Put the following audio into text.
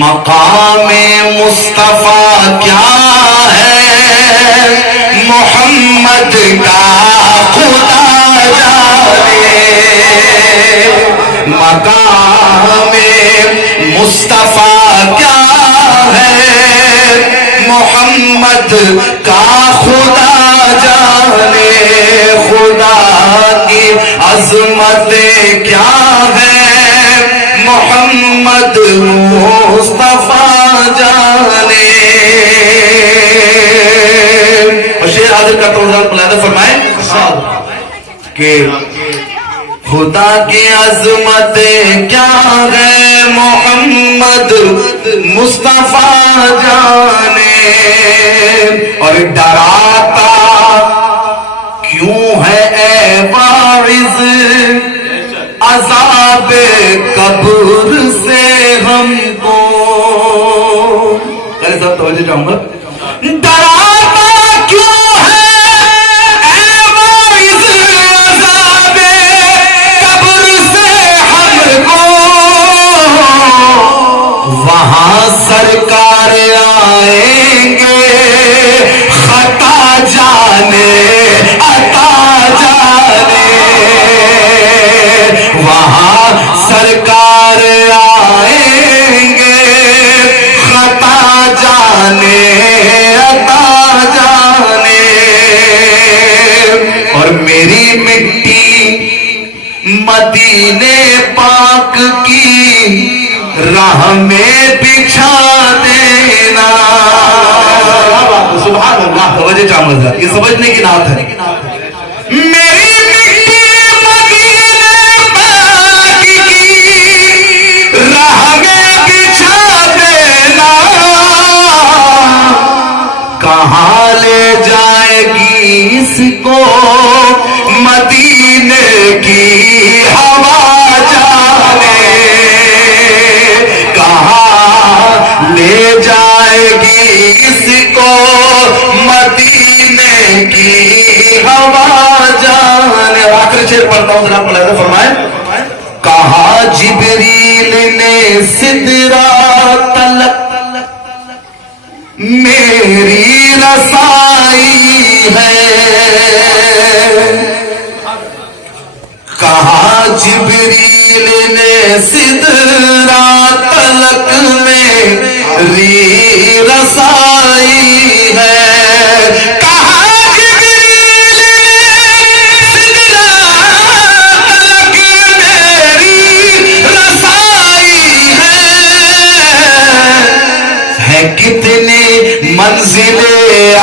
مقام مصطفیٰ کیا ہے محمد کا خدا جانے، مقام مصطفیٰ کیا ہے محمد کا خدا جانے، خدا کی عظمت کیا ہے محمد مصطفیٰ جانے۔ اور شعر حاضر کرتا ہوں، ملاحظہ فرمائیں کہ خدا کی عظمت کیا ہے محمد مصطفیٰ جانے، اور ڈراتا کیوں ہے اے واعظ عذاب قبر سے ہم کو۔ پہلے سب توجہ چاہوں گا، ڈراتا کیوں ہے اے واعظ عذاب قبر سے ہم کو، وہاں سرکار آئیں گے خطا جانے عطا جانے، وہاں سرکار آئیں گے خطا جانے عطا جانے، اور میری مٹی مدینے پاک کی راہ میں بچھا دینا۔ سبحان اللہ، توجہ چاہوں گا، یہ سمجھنے کی نعت ہے۔ میری مٹی مدینے پاک کی راہ میں بچھا دینا، کہاں لے جائے گی اس کو مدینے کی ہوا جانے، کہاں لے جائے گی اس کو مدینے کی ہوا جانے۔ آخر شعر پڑھتا ہوں، ذرا ملاحظہ فرمائیں۔ کہا جبریل نے سدرا تلک میری رسائی ہے، کہا جبریل نے سدرا تلک میری رسائی ہے، کہا جبریل نے سدرا تلک میری رسائی ہے کتنی منزلیں